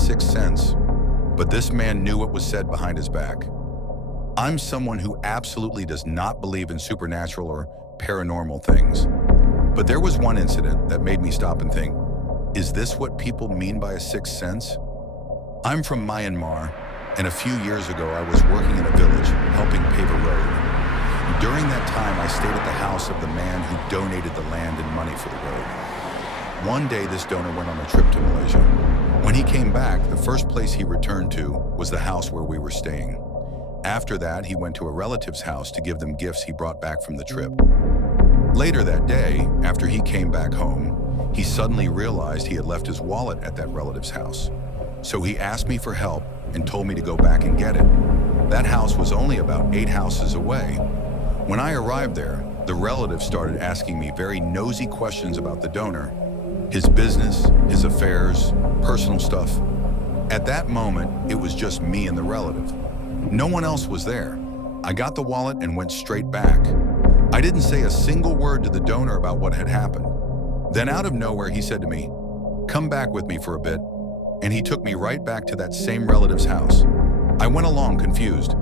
sixth sense, but this man knew what was said behind his back. I'm someone who absolutely does not believe in supernatural or paranormal things. But there was one incident that made me stop and think, is this what people mean by a sixth sense? I'm from Myanmar, and a few years ago I was working in a village helping pave a road. During that time, I stayed at the house of the man who donated the land and money for the road. One day, this donor went on a trip to Malaysia. When he came back, the first place he returned to was the house where we were staying. After that, he went to a relative's house to give them gifts he brought back from the trip. Later that day, after he came back home, he suddenly realized he had left his wallet at that relative's house. So he asked me for help and told me to go back and get it. That house was only about 8 houses away. When I arrived there, the relative started asking me very nosy questions about the donor, his business, his affairs, personal stuff. At that moment, it was just me and the relative. No one else was there. I got the wallet and went straight back. I didn't say a single word to the donor about what had happened. Then out of nowhere, he said to me, "Come back with me for a bit." And he took me right back to that same relative's house. I went along confused.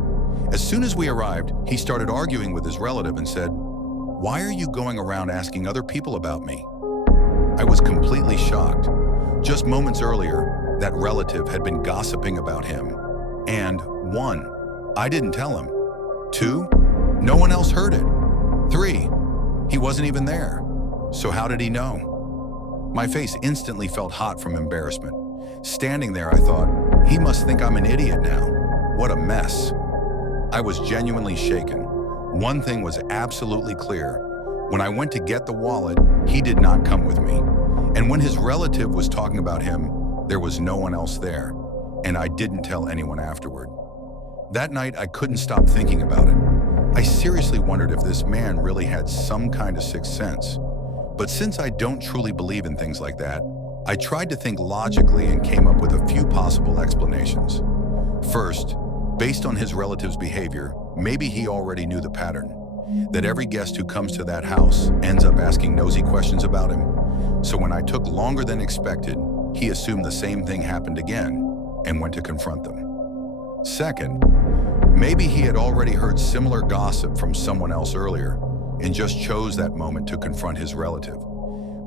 As soon as we arrived, he started arguing with his relative and said, "Why are you going around asking other people about me?" I was completely shocked. Just moments earlier, that relative had been gossiping about him. And 1, I didn't tell him. 2, no one else heard it. 3, he wasn't even there. So how did he know? My face instantly felt hot from embarrassment. Standing there, I thought, he must think I'm an idiot now. What a mess. I was genuinely shaken. One thing was absolutely clear. When I went to get the wallet, he did not come with me. And when his relative was talking about him, there was no one else there. And I didn't tell anyone afterward. That night, I couldn't stop thinking about it. I seriously wondered if this man really had some kind of sixth sense. But since I don't truly believe in things like that, I tried to think logically and came up with a few possible explanations. First, based on his relative's behavior, maybe he already knew the pattern, that every guest who comes to that house ends up asking nosy questions about him. So when I took longer than expected, he assumed the same thing happened again and went to confront them. Second, maybe he had already heard similar gossip from someone else earlier and just chose that moment to confront his relative.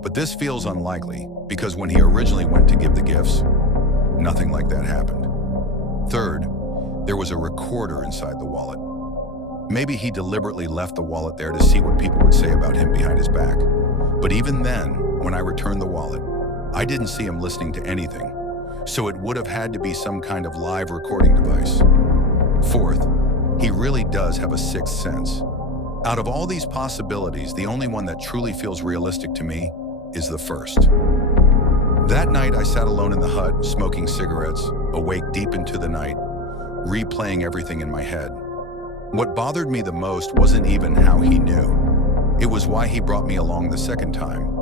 But this feels unlikely because when he originally went to give the gifts, nothing like that happened. Third, there was a recorder inside the wallet. Maybe he deliberately left the wallet there to see what people would say about him behind his back. But even then, when I returned the wallet, I didn't see him listening to anything. So it would have had to be some kind of live recording device. Fourth, he really does have a sixth sense. Out of all these possibilities, the only one that truly feels realistic to me is the first. That night, I sat alone in the hut, smoking cigarettes, awake deep into the night, replaying everything in my head. What bothered me the most wasn't even how he knew. It was why he brought me along the second time.